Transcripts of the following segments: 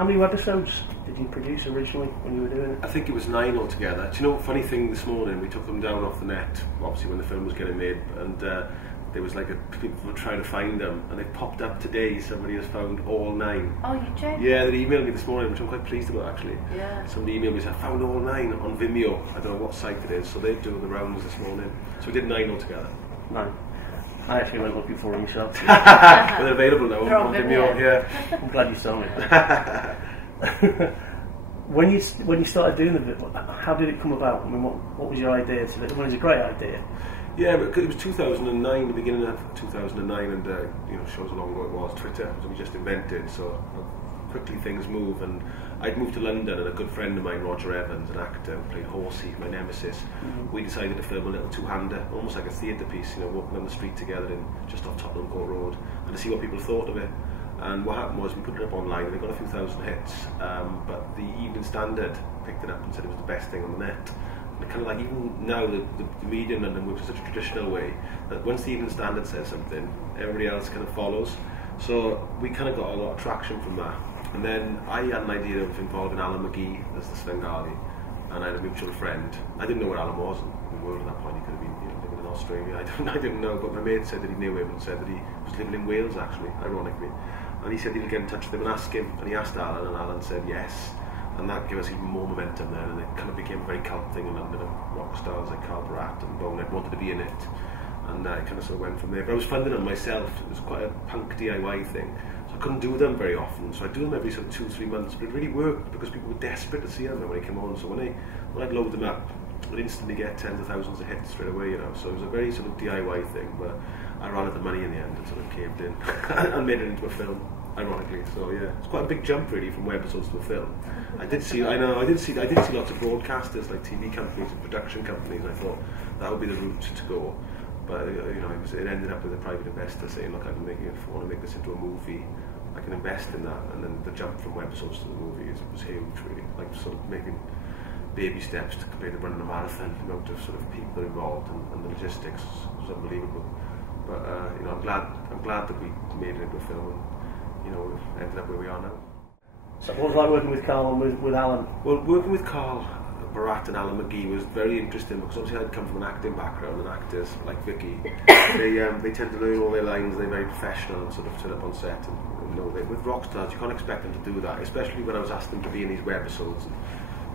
How many webisodes did you produce originally when you were doing it? I think it was 9 altogether. Do you know, funny thing, this morning we took them down off the net, obviously when the film was getting made, and there was like people were trying to find them, and they popped up today. Somebody has found all 9. Oh, you joking? Yeah, they emailed me this morning, which I'm quite pleased about actually. Yeah. Somebody emailed me and said, I found all 9 on Vimeo. I don't know what site it is, so they're doing the rounds this morning. So we did 9 altogether. 9. I actually went looking for them myself. But they're available now on Vimeo. Yeah. I'm glad you saw it. When you started doing the video, how did it come about? I mean, what was your idea? It was a great idea. Yeah, but it was 2009, the beginning of 2009, and shows how long ago it was. Twitter was only just invented, so quickly things move. And I'd moved to London, and a good friend of mine, Roger Evans, an actor who played Horsey, my nemesis, we decided to film a little two-hander, almost like a theatre piece, walking down the street together just off Tottenham Court Road, and to see what people thought of it. And what happened was we put it up online, and it got a few thousand hits, but the Evening Standard picked it up and said it was the best thing on the net. And kind of like, even now the media in London works in such a traditional way that once the Evening Standard says something, everybody else kind of follows. So we kind of got a lot of traction from that. And then I had an idea of involving Alan McGee as the Svengali, and I had a mutual friend. I didn't know where Alan was in the world at that point. He could have been living in Australia. I didn't know, but my mate said that he knew him and said that he was living in Wales actually, ironically. And he said he'd get in touch with him and ask him, and he asked Alan, and Alan said yes. And that gave us even more momentum then, and it kind of became a very cult thing in London, and rock stars like Carl Barat and Bonehead wanted to be in it, and it kind of sort of went from there. But I was funding them myself. It was quite a punk DIY thing, so I couldn't do them very often, so I'd do them every sort of 2-3 months, but it really worked because people were desperate to see them when they came on. So when I'd load them up, I'd instantly get tens of thousands of hits straight away, so it was a very sort of DIY thing, but I ran out of money in the end and sort of caved in and made it into a film, ironically. So yeah, it's quite a big jump really from webisodes to a film. I did see lots of broadcasters like TV companies and production companies, and I thought that would be the route to go. But it ended up with a private investor saying, look, if I want to make this into a movie, I can invest in that. And then the jump from webisodes to the movie was huge really, like sort of making baby steps to compared to running a marathon. The amount of sort of people involved and the logistics was unbelievable. But I'm glad that we made it into a film, and we've ended up where we are now. So what was it like working with Carl and with Alan? Well, working with Carl Barat and Alan McGee was very interesting because obviously I'd come from an acting background, and actors like Vicky, they tend to learn all their lines. They're very professional and sort of turn up on set. And with rock stars, you can't expect them to do that, especially when I was asked them to be in these webisodes and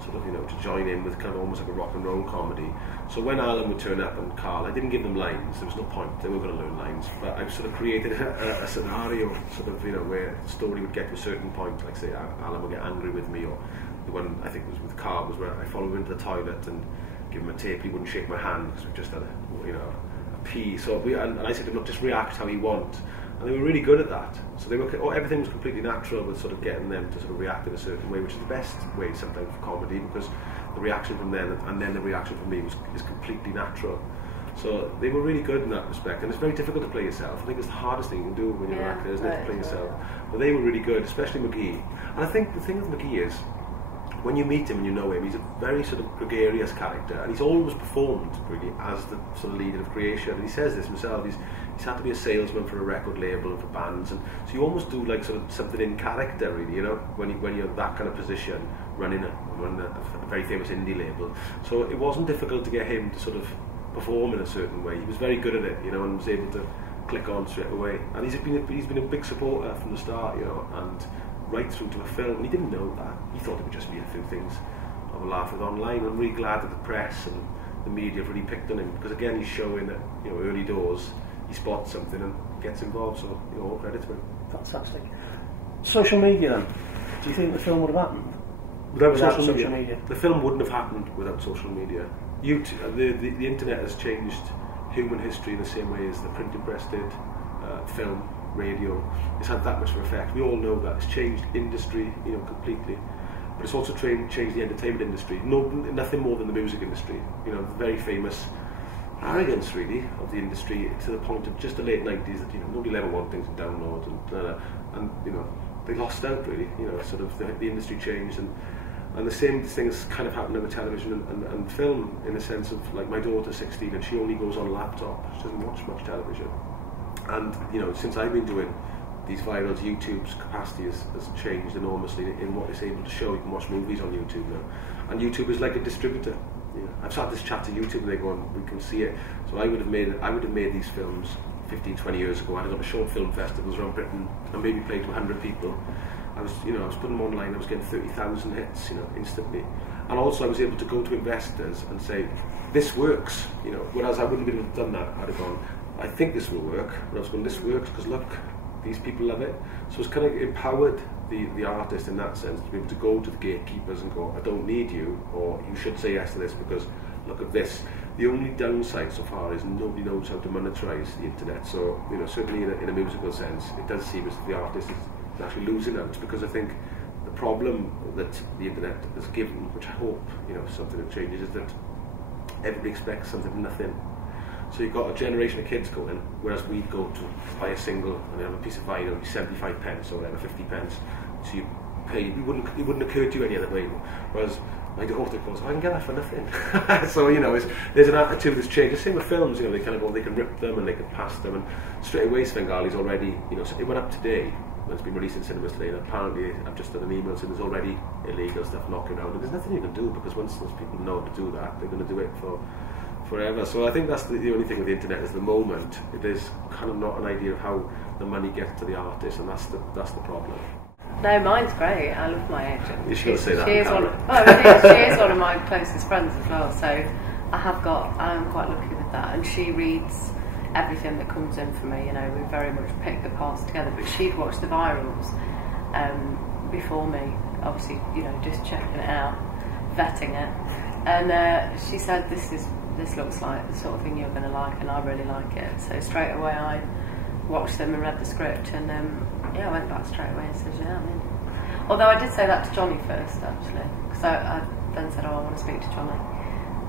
sort of to join in with kind of almost like a rock and roll comedy. So when Alan would turn up and Carl, I didn't give them lines. There was no point. They were going to learn lines, but I sort of created a scenario, sort of where the story would get to a certain point. Like say Alan would get angry with me, or the one I think was with Carl was where I followed him into the toilet and give him a tape. He wouldn't shake my hand because we just had a pee. So and I said to him, look, just react how you want. And they were really good at that. So everything was completely natural with sort of getting them to sort of react in a certain way, which is the best way sometimes for comedy, because the reaction from them and then the reaction from me is completely natural. So they were really good in that respect, and it's very difficult to play yourself. I think it's the hardest thing you can do when you're an actor, isn't it, to play yourself. But they were really good, especially McGee. And I think the thing with McGee is, when you meet him and you know him, he's a very sort of gregarious character, and he's always performed really as the sort of leader of creation. And he says this himself. He's had to be a salesman for a record label and for bands, and so you almost do like sort of something in character, really, when you're that kind of position, running a very famous indie label. So it wasn't difficult to get him to sort of perform in a certain way. He was very good at it, and was able to click on straight away. And he's been a big supporter from the start, and right through to a film. And he didn't know that. He thought it would just be a few things of a laugh with online. I'm really glad that the press and the media have really picked on him, because again, he's showing that early doors he spots something and gets involved. So all credit to him. Fantastic. Social media then. Do you think the film would have happened without social media? The film wouldn't have happened without social media. The internet has changed human history in the same way as the printing press did, film, radio. It's had that much of an effect. We all know that. It's changed industry, completely. But it's also changed the entertainment industry. Nothing more than the music industry. The very famous arrogance, really, of the industry, to the point of just the late 90s that nobody ever wanted things to download, and they lost out, really. Sort of the industry changed, and the same things kind of happened with television and film, in the sense of, like, my daughter's 16 and she only goes on a laptop. She doesn't watch much television. And since I've been doing these virals, YouTube's capacity has changed enormously in what it's able to show. You can watch movies on YouTube now, and YouTube is like a distributor. I've had this chat to YouTube and they go, we can see it. So I would have made these films 15, 20 years ago. I had it on short film festivals around Britain and maybe played to 100 people. I was putting them online. I was getting 30,000 hits, instantly. And also I was able to go to investors and say, this works. Whereas I wouldn't have been able to have done that. I'd have gone, I think this will work. But I was going, this works because look, these people love it. So it's kind of empowered the artist in that sense to be able to go to the gatekeepers and go, I don't need you, or you should say yes to this because look at this. The only downside so far is nobody knows how to monetize the internet. So certainly in a musical sense, it does seem as if the artist is actually losing out, because I think the problem that the internet has given, which I hope something that changes, is that everybody expects something from nothing. So you've got a generation of kids going, whereas we'd go to buy a single and have a piece of vinyl, it'd be 75 pence or whatever, 50 pence. So you pay, it wouldn't occur to you any other way. Whereas my daughter goes, I can get that for nothing. So there's an attitude that's changed. The same with films, they kind of go, they can rip them and they can pass them, and straight away Svengali's already, so it went up today. It's been released in cinemas today, and apparently I've just done an email saying there's already illegal stuff knocking around, and there's nothing you can do, because once those people know to do that, they're going to do it for forever. So I think that's the only thing with the internet is the moment. It is kind of not an idea of how the money gets to the artist, and that's the problem. No, mine's great. I love my agent. You should say that. She is one of my closest friends as well. So I'm quite lucky with that, and she reads everything that comes in for me. We very much pick the parts together. But she'd watch the virals before me, obviously, just checking it out, vetting it, and she said this looks like the sort of thing you're going to like, and I really like it. So straight away I watched them and read the script, and I went back straight away and said, yeah, I'm in. Although I did say that to Jonny first, actually, because I then said, I want to speak to Jonny,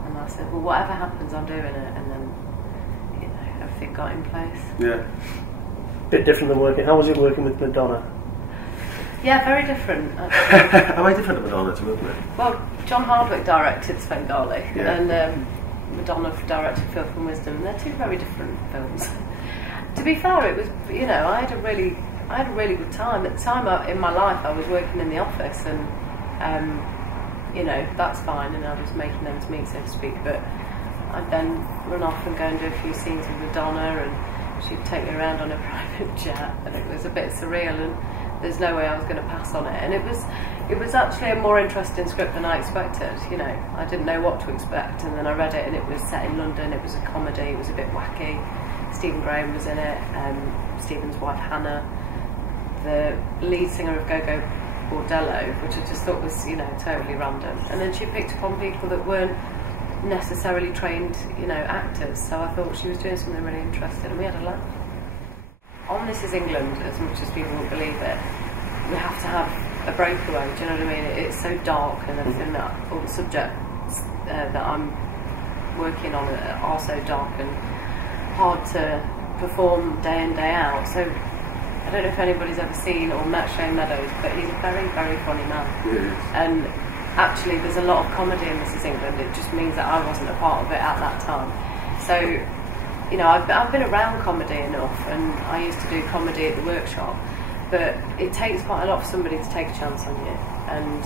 and I said, well, whatever happens, I'm doing it, and then everything got in place. Yeah. Bit different than working. How was it working with Madonna? Yeah, very different. Am I different to Madonna to work with? Well, John Hardwick directed Svengali, and Madonna directed Filth and Wisdom, and they're two very different films. To be fair, it was, I had a really good time. At the time in my life, I was working in the office, and that's fine, and I was making ends meet, so to speak. But I'd then run off and go and do a few scenes with Madonna, and she'd take me around on a private jet, and it was a bit surreal, and there's no way I was going to pass on it. And it was actually a more interesting script than I expected. I didn't know what to expect, and then I read it, and it was set in London. It was a comedy. It was a bit wacky. Stephen Graham was in it, Stephen's wife Hannah, the lead singer of Go-Go Bordello, which I just thought was, totally random. And then she picked upon people that weren't necessarily trained, actors. So I thought she was doing something really interesting, and we had a laugh. On This Is England, as much as people won't believe it, we have to have a breakaway. Do you know what I mean? It's so dark, and everything all the subjects that I'm working on are so dark and hard to perform day in, day out. So I don't know if anybody's ever seen or met Shane Meadows, but he's a very, very funny man. Yes. And actually there's a lot of comedy in This Is England. It just means that I wasn't a part of it at that time. So, I've been around comedy enough, and I used to do comedy at the workshop, but it takes quite a lot for somebody to take a chance on you. And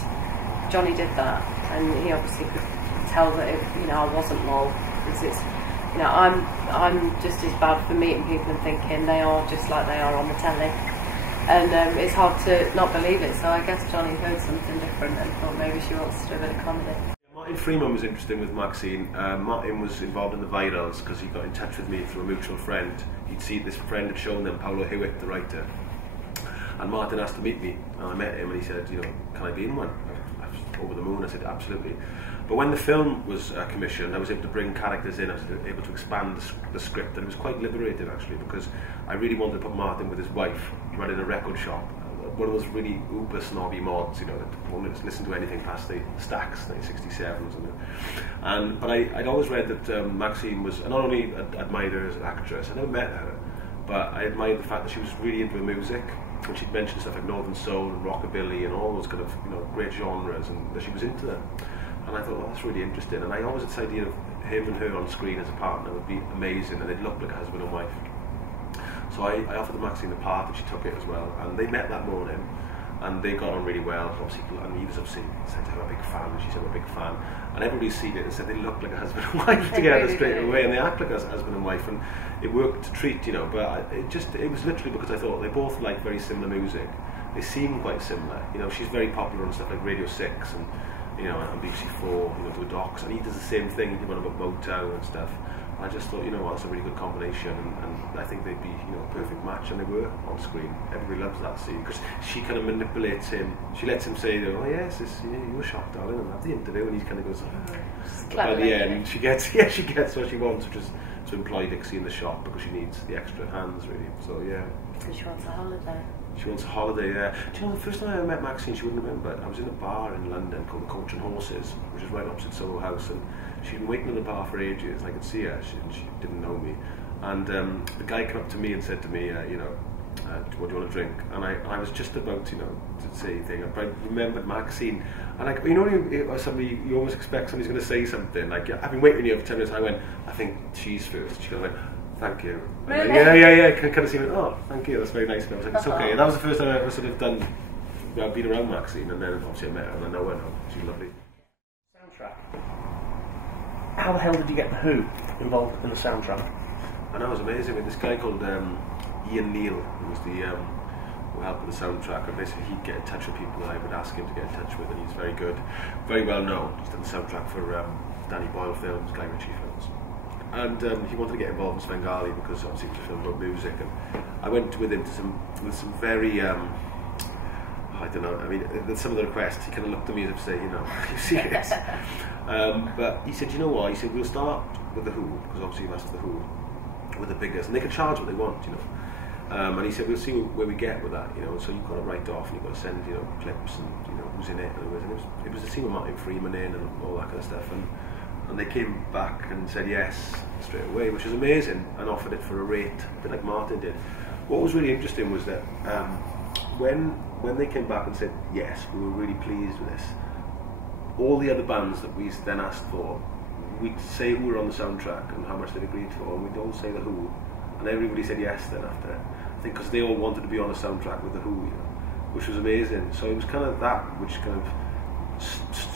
Jonny did that, and he obviously could tell that I wasn't lol, because it's I'm just as bad for meeting people and thinking they are just like they are on the telly, and it's hard to not believe it. So I guess Jonny heard something different and thought maybe she wants to do a bit of comedy. Martin Freeman was interesting with Maxine. Martin was involved in the virals because he got in touch with me through a mutual friend. He'd seen this friend had shown them Paolo Hewitt, the writer, and Martin asked to meet me, and I met him, and he said, can I be in one? I was over the moon. I said, absolutely. But when the film was commissioned, I was able to bring characters in, I was able to expand the script, and it was quite liberating actually, because I really wanted to put Martin with his wife running a record shop, one of those really uber snobby mods, that won't listen to anything past the Stax, 1967s. But I'd always read that Maxine was, I not only admired her as an actress, I never met her, but I admired the fact that she was really into her music, and she'd mentioned stuff like Northern Soul and Rockabilly and all those kind of great genres, and that she was into them. And I thought, well, that's really interesting. And I always had this idea of him and her on screen as a partner would be amazing, and they'd look like a husband and wife. So I offered Maxine the part, and she took it as well. And they met that morning, and they got on really well. Obviously, and he was obviously said to her, "I'm a big fan," and she said, "I'm a big fan." And everybody's seen it and said they look like a husband and wife together really straight do. away, and they act like a husband and wife, and it worked to treat, you know. But it was literally because I thought they both like very similar music. They seem quite similar, you know. She's very popular on stuff like Radio 6 and, you know, on BBC 4, you know, to a docs, and he does the same thing. He did one about Motown and stuff. I just thought, you know what, it's a really good combination, and I think they'd be, you know, a perfect match, and they were on screen. Everybody loves that scene because she kind of manipulates him. She lets him say, "Oh yes, you were shocked, darling," and have the interview, and he kind of goes, "Oh." But by the end, she gets what she wants, which is to employ Dixie in the shop because she needs the extra hands, really. So yeah. So she wants a holiday. She wants a holiday, yeah. Do you know, the first time I met Maxine, she wouldn't remember, I was in a bar in London called the Coach and Horses, which is right opposite Soho House, and she'd been waiting in the bar for ages, and I could see her, she didn't know me. And the guy came up to me and said to me, you know, what do you want to drink? And I was just about, you know, to say anything, but I remembered Maxine, and like, you know, you almost expect somebody's going to say something, like, I've been waiting here for 10 minutes, I went, I think she's first. She kind of went, "Thank you." Really? Yeah. Kind of seemed, "Oh, thank you, that's very nice." And I was like, "It's okay." And that was the first time I ever sort of done, I've been around Maxine, and then obviously I met her, and I know her now. She's lovely. Soundtrack. How the hell did you get the Who involved in the soundtrack? And that was amazing. With this guy called Ian Neal, who was the who helped with the soundtrack, and basically he'd get in touch with people that I would ask him to get in touch with, and he's very good, very well known. He's done the soundtrack for Danny Boyle films, Guy Ritchie films. And he wanted to get involved in Svengali because obviously it was a film about music, and I went with him to some very I don't know, I mean, some of the requests, he kind of looked at me as if to say, you know, are you serious? But he said, you know what, he said, we'll start with the Who, because obviously you've asked the Who, with the biggest, and they can charge what they want, you know. And he said, we'll see where we get with that, you know. So you've got to write off, and you've got to send, you know, clips and, you know, who's in it, and it was a scene with Martin Freeman in and all that kind of stuff, and they came back and said yes straight away, which was amazing, and offered it for a rate, a bit like Martin did. What was really interesting was that when they came back and said yes, we were really pleased with this, all the other bands that we then asked for, we'd say who were on the soundtrack and how much they'd agreed for, and we'd all say the Who, and everybody said yes then after. I think because they all wanted to be on a soundtrack with the Who, you know, which was amazing. So it was kind of that which kind of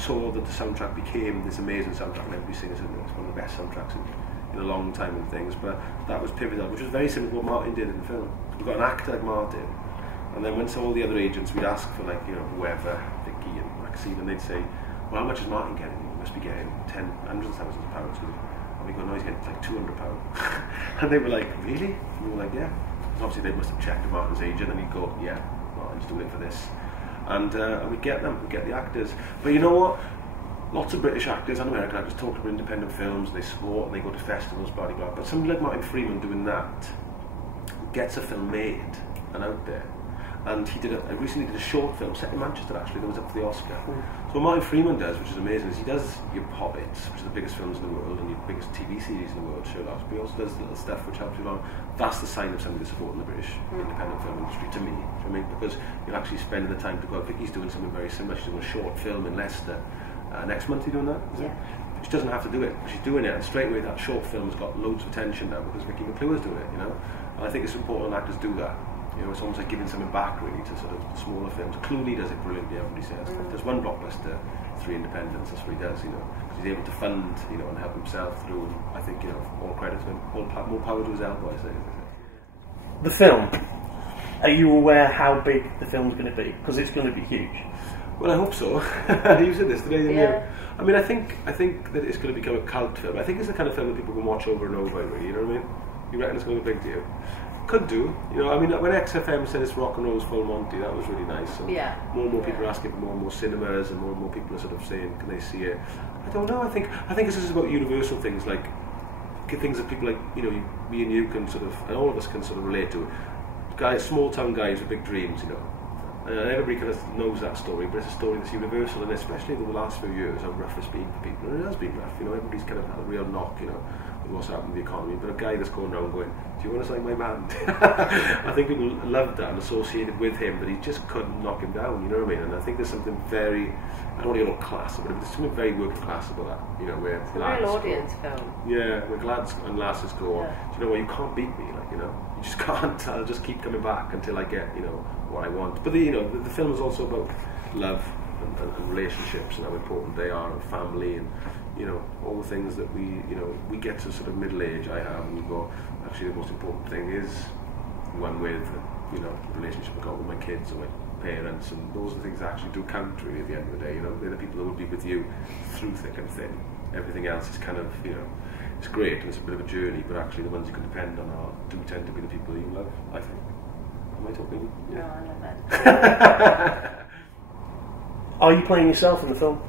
saw that the soundtrack became this amazing soundtrack, and everybody saying it's one of the best soundtracks in a long time and things. But that was pivotal, which was very similar to what Martin did in the film. We've got an actor like Martin, and then once all the other agents, we'd ask for, like, you know, whoever, Vicky and Maxine, and they'd say, well, how much is Martin getting? He must be getting hundreds of thousands of pounds. And we go, no, he's getting like £200. And they were like, really? And we were like, yeah. So obviously they must have checked Martin's agent, and he'd go, yeah, Martin's doing it for this. And we'd get them, we'd get the actors. But you know what? Lots of British actors and American actors talk about independent films, and they support, and they go to festivals, blah, blah, blah. But somebody like Martin Freeman doing that gets a film made and out there. And he recently did a short film set in Manchester, actually, that was up for the Oscar. So what Martin Freeman does, which is amazing, is he does your Hobbits, which are the biggest films in the world, and your biggest TV series in the world, Sherlock, but he also does little stuff which helps you along. That's the sign of somebody supporting the British independent film industry, to me. Do you know what I mean? Because you're actually spending the time to go out. Vicky's doing something very similar. She's doing a short film in Leicester. Next month, you're doing that? Is it? She doesn't have to do it. She's doing it, and straight away that short film has got loads of attention now because Vicky McClure is doing it, you know? And I think it's important actors do that. You know, it's almost like giving something back, really, to sort of smaller films. Clooney does it brilliantly, everybody says. There's one blockbuster, 3 independents, that's what he does, you know. Because he's able to fund, you know, and help himself through, and I think, you know, all credit to him. More power to his elbow, I say. The film, are you aware how big the film's going to be? Because it's going to be huge. Well, I hope so. You said this today, didn't you? I mean, I think that it's going to become a cult film. I think it's the kind of film that people can watch over and over, really, you know what I mean? You reckon it's going to be big to you? Could do, you know. I mean, when XFM said it's rock and roll's full Monty, that was really nice. So more and more people are asking for more and more cinemas, and more people are sort of saying, "Can they see it?" I don't know. I think it's just about universal things, like things that people like, you know, me and you can sort of, and all of us can sort of relate to. Guys, small town guys with big dreams, you know. And everybody kind of knows that story, but it's a story that's universal, and especially in the last few years, how rough it's been for people. And it has been rough, you know. Everybody's kind of had a real knock, you know. what's happened to the economy, but a guy that's going around going, do you want to sign my band? I think people loved that and associated with him, that he just couldn't knock him down, you know what I mean? And I think there's something very, I don't want to get all class, but there's something very working class about that, you know, where it's a real audience film. Yeah, where lads and lasses go, do you know what, you can't beat me, like, you know, you just can't, I'll just keep coming back until I get, you know, what I want. But the film is also about love and relationships and how important they are, and family, and you know, all the things that we get to sort of middle age, I have, and we go, actually the most important thing is one with, you know, the relationship I've got with my kids or my parents, and those are the things that actually do count really at the end of the day, you know. They're the people who will be with you through thick and thin. Everything else is kind of, you know, it's great and it's a bit of a journey, but actually the ones you can depend on do tend to be the people you love, I think. Am I talking? Yeah. No, I love it. Are you playing yourself in the film?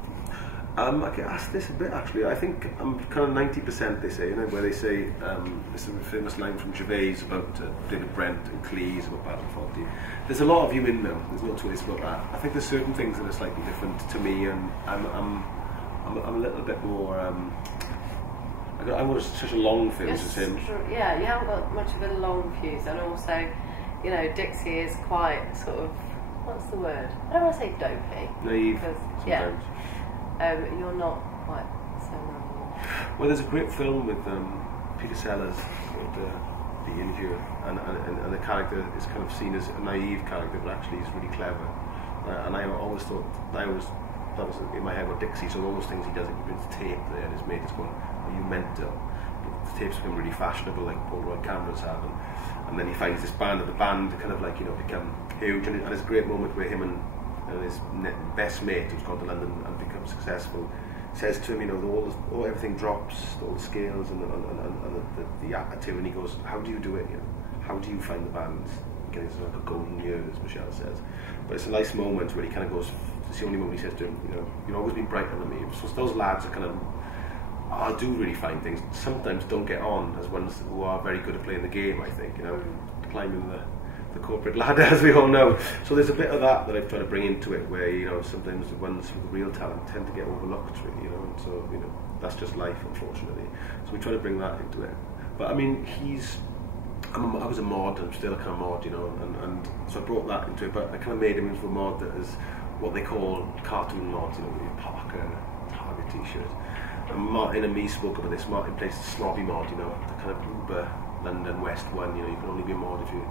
I get asked this a bit actually. I think I'm kind of 90%, they say, you know, where they say, there's a famous line from Gervais about David Brent and Cleese about Battle 40. There's a lot of you in them, there's no twist about that. I think there's certain things that are slightly different to me, and I'm a little bit more, I've got such a long fuse as him. Yeah, you haven't got much of a long fuse, and also, you know, Dixie is quite sort of, what's the word? I don't want to say dopey. Naive, sometimes. Yeah. You're not quite so naive. Well, there's a great film with Peter Sellers called The Injure, and the character is kind of seen as a naive character, but actually he's really clever. And I always thought, that was in my head with Dixie, so all those things he does, he brings tape there, and his mate is going, are you mental? The tapes become really fashionable, like Polaroid cameras have, and then he finds this band, and the band kind of like, you know, become huge, and it's a great moment where him and his best mate, who's gone to London and become successful, says to him, you know, all everything drops, all the scales and the attitude, and he goes, how do you do it? You know, how do you find the balance? Getting sort of a golden year, as Michelle says. But it's a nice moment where he kind of goes, it's the only moment he says to him, you know, you've always been brighter than me. So those lads are kind of, I do really find things sometimes don't get on as ones who are very good at playing the game, I think, you know, climbing the corporate ladder, as we all know. So there's a bit of that I've tried to bring into it, where, you know, sometimes the ones with the real talent tend to get overlooked, really, you know, and so, you know, that's just life, unfortunately. So we try to bring that into it. But I mean, I was a mod, and I'm still a kind of mod, you know, and so I brought that into it, but I kind of made him into a mod that is what they call cartoon mods, you know, with your Parker and a Target t-shirt. And Martin and me spoke about this. Martin plays the snobby mod, you know, the kind of Uber London West one, you know, you can only be a mod if you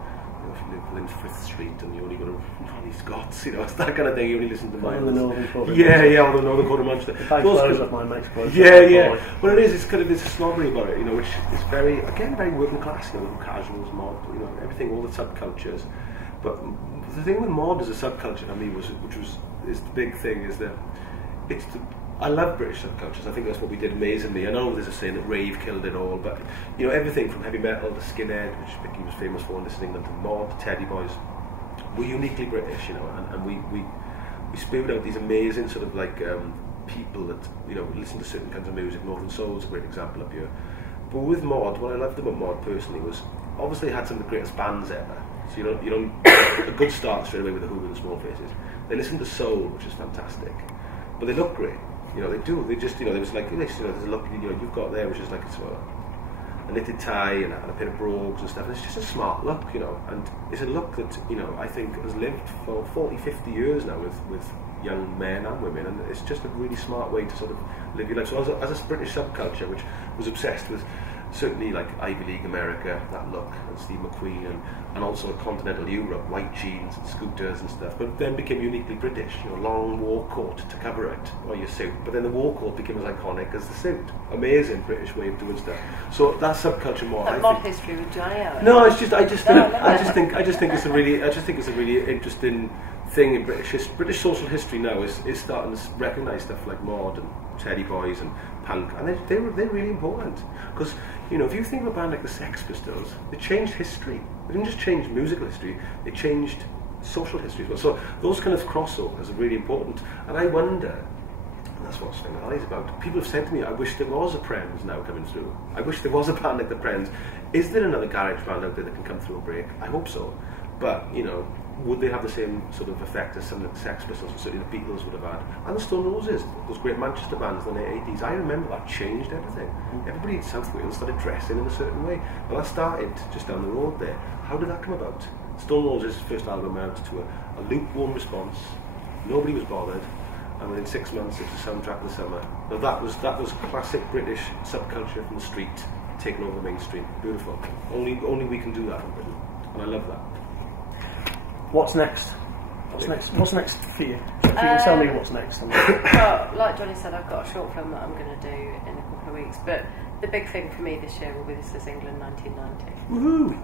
live within 5th Street and you only go to Ronnie Scott's, you know, it's that kind of thing. You only listen to mine. All the northern quarter. Yeah, all the northern quarter Manchester. The bag clothes of my mate's clothes. Yeah. Well, it's kind of, there's a snobbery about it, you know, which is very working class, you know, casuals, mod, you know, everything, all the subcultures. But the thing with mod as a subculture, I mean, is the big thing, is that I love British subcultures. I think that's what we did amazingly. I know there's a saying that rave killed it all, but you know, everything from heavy metal to skinhead, which Vicky was famous for in listening to mod, Teddy Boys, were uniquely British, you know, and we spewed out these amazing sort of like people that, you know, listen to certain kinds of music. Northern Soul's a great example up here. But with mod, what I loved about mod personally was, obviously it had some of the greatest bands ever. So you don't a good start straight away with the Who and the Small Faces. They listen to soul, which is fantastic, but they look great. You know, they do. They just, you know, there was like this. You know, there's a look, you know, you've got there, which is like a knitted tie and a pair of brogues and stuff. And it's just a smart look, you know, and it's a look that, you know, I think has lived for 40, 50 years now with young men and women, and it's just a really smart way to sort of live your life. So as a British subculture, which was obsessed with certainly like Ivy League America, that look, and Steve McQueen, and also continental Europe, white jeans and scooters and stuff, but then became uniquely British, you know, long war coat to cover it, or your suit, but then the war coat became as iconic as the suit. Amazing British way of doing stuff. So that subculture more. Like mod history with Jonny Owen. No, it's just I just think it's a really interesting thing in British social history now is starting to recognise stuff like mod and Teddy Boys and punk, and they're really important, because, you know, if you think of a band like the Sex Pistols, they changed history. They didn't just change musical history, they changed social history as well. So those kind of crossovers are really important, and I wonder, and that's what Svengali is about. People have said to me, I wish there was a Prens now coming through. I wish there was a band like the Prens. Is there another garage band out there that can come through and break? I hope so. But, you know, would they have the same sort of effect as some of the Sex Pistols and certainly the Beatles would have had? And the Stone Roses, those great Manchester bands in the late 80s. I remember that changed everything. Everybody in South Wales started dressing in a certain way. Well, that started just down the road there. How did that come about? Stone Roses' first album went out to a lukewarm response. Nobody was bothered. And within 6 months, it was the soundtrack of the summer. Now that was classic British subculture from the street taking over the mainstream. Beautiful. Only we can do that in Britain, and I love that. What's next? What's next for you? If you can tell me what's next. Well, like Jonny said, I've got a short film that I'm going to do in a couple of weeks. But the big thing for me this year will be This Is England 1990. Woohoo!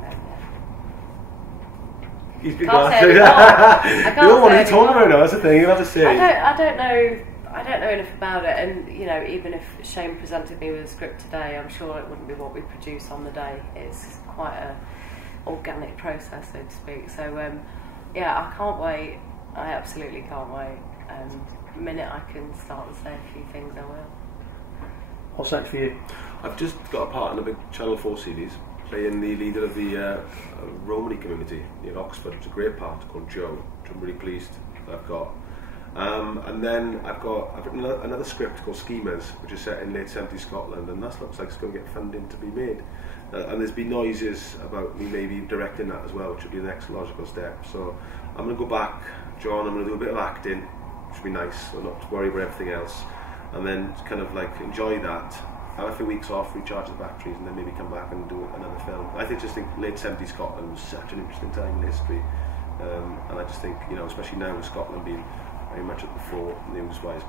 You can't say anymore. I don't want to talk about it now. That's the thing you have to say. I don't know enough about it, and you know, even if Shane presented me with a script today, I'm sure it wouldn't be what we produce on the day. It's quite a organic process, so to speak. So yeah, I can't wait. I absolutely can't wait. The minute I can start to say a few things, I will. What's next for you? I've just got a part in a big Channel 4 series, playing the leader of the Romany community near Oxford. It's a great part called Joe, which I'm really pleased that I've got. And then I've written another script called Schemers, which is set in late 70s Scotland, and that looks like it's going to get funding to be made. And there's been noises about me maybe directing that as well, which would be the next logical step. So I'm going to go back, John, I'm going to do a bit of acting, which would be nice, so not to worry about everything else. And then kind of like enjoy that, have a few weeks off, recharge the batteries, and then maybe come back and do another film. I think late 70s Scotland was such an interesting time in history. And I just think, you know, especially now with Scotland being very much at the fore, news-wise,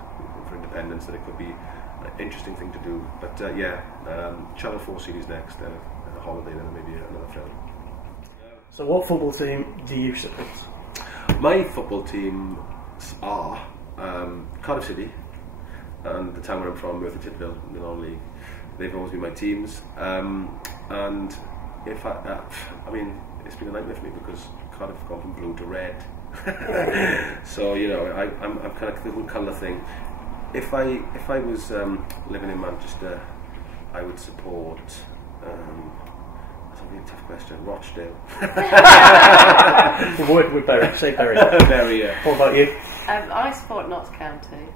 for independence, that it could be an interesting thing to do. But Channel 4 series next, then a holiday, then maybe another film. So what football team do you support? My football teams are Cardiff City and the town where I'm from, Merthyr Tydfil, in the non-league. They've always been my teams. And if I mean, it's been a nightmare for me because Cardiff have gone from blue to red. So you know, I'm kind of the whole colour thing. If I was living in Manchester, I would support. That's a really tough question. Rochdale. The word with Bury. Say Bury. Bury. Yeah. What about you? I support Notts County.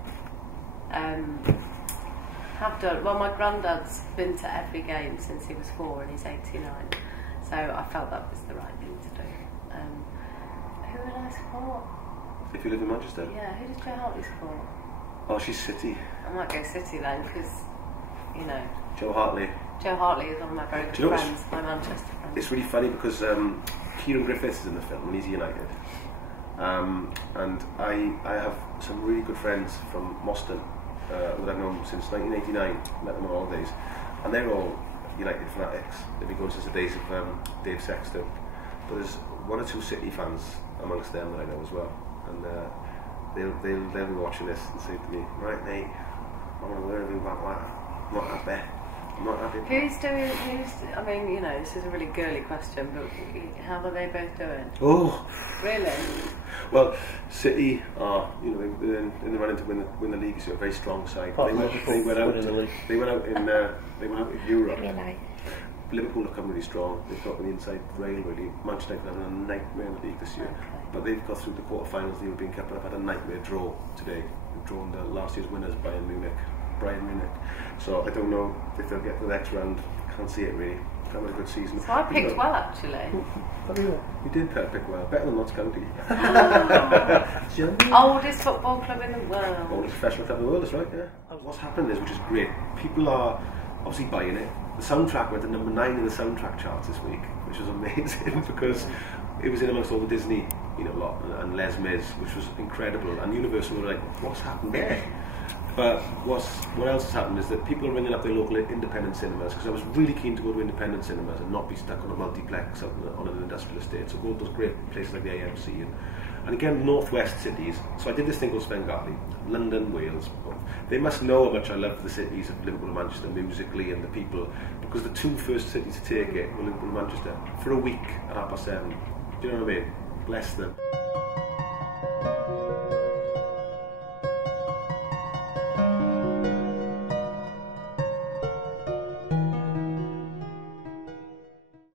Have done. Well, my granddad's been to every game since he was 4, and he's 89. So I felt that was the right thing to do. Who would I support? If you live in Manchester? Yeah, who does Joe Hartley support? Oh, she's City. I might go City then, because, you know... Joe Hartley. Joe Hartley is one of my very good friends, my Manchester friends. It's really funny because Kieran Griffiths is in the film and he's United. And I have some really good friends from Moston that I've known since 1989, met them on holidays, and they're all United fanatics. They've been going since the days of Dave Sexton. But there's 1 or 2 City fans amongst them that I know as well, and they'll be watching this and say to me, right mate, I want to learn everything about that. I'm not happy. I'm not happy. I mean, you know, this is a really girly question, but how are they both doing? Oh, really? Well, City are, you know, they're in the running to win the league. So a very strong side. They went out in Europe. Liverpool have come really strong. They've got the inside rail really. Manchester United have had a nightmare in the league this year, but they've got through the quarterfinals of the European Cup and have had a nightmare draw today. They've drawn the last year's winners, Bayern Munich. So I don't know if they'll get to the next round. Can't see it really. That was a good season. So I picked well actually. You did pick well. Better than Notts County. Oldest football club in the world. Oldest professional club in the world, that's right, yeah. What's happened is, which is great, people are obviously buying it. The soundtrack went to number 9 in the soundtrack charts this week, which was amazing because it was in amongst all the Disney, you know, lot, and Les Mis, which was incredible. And Universal were like, what's happened there? But what else has happened is that people are ringing up their local independent cinemas, because I was really keen to go to independent cinemas and not be stuck on a multiplex on an industrial estate. So go to those great places like the AMC and again northwest cities. So I did this thing called Svengali, London, Wales. They must know how much I love the cities of Liverpool and Manchester musically and the people, because the 2 first cities to take it were Liverpool and Manchester for a week at 7:30. Do you know what I mean? Bless them.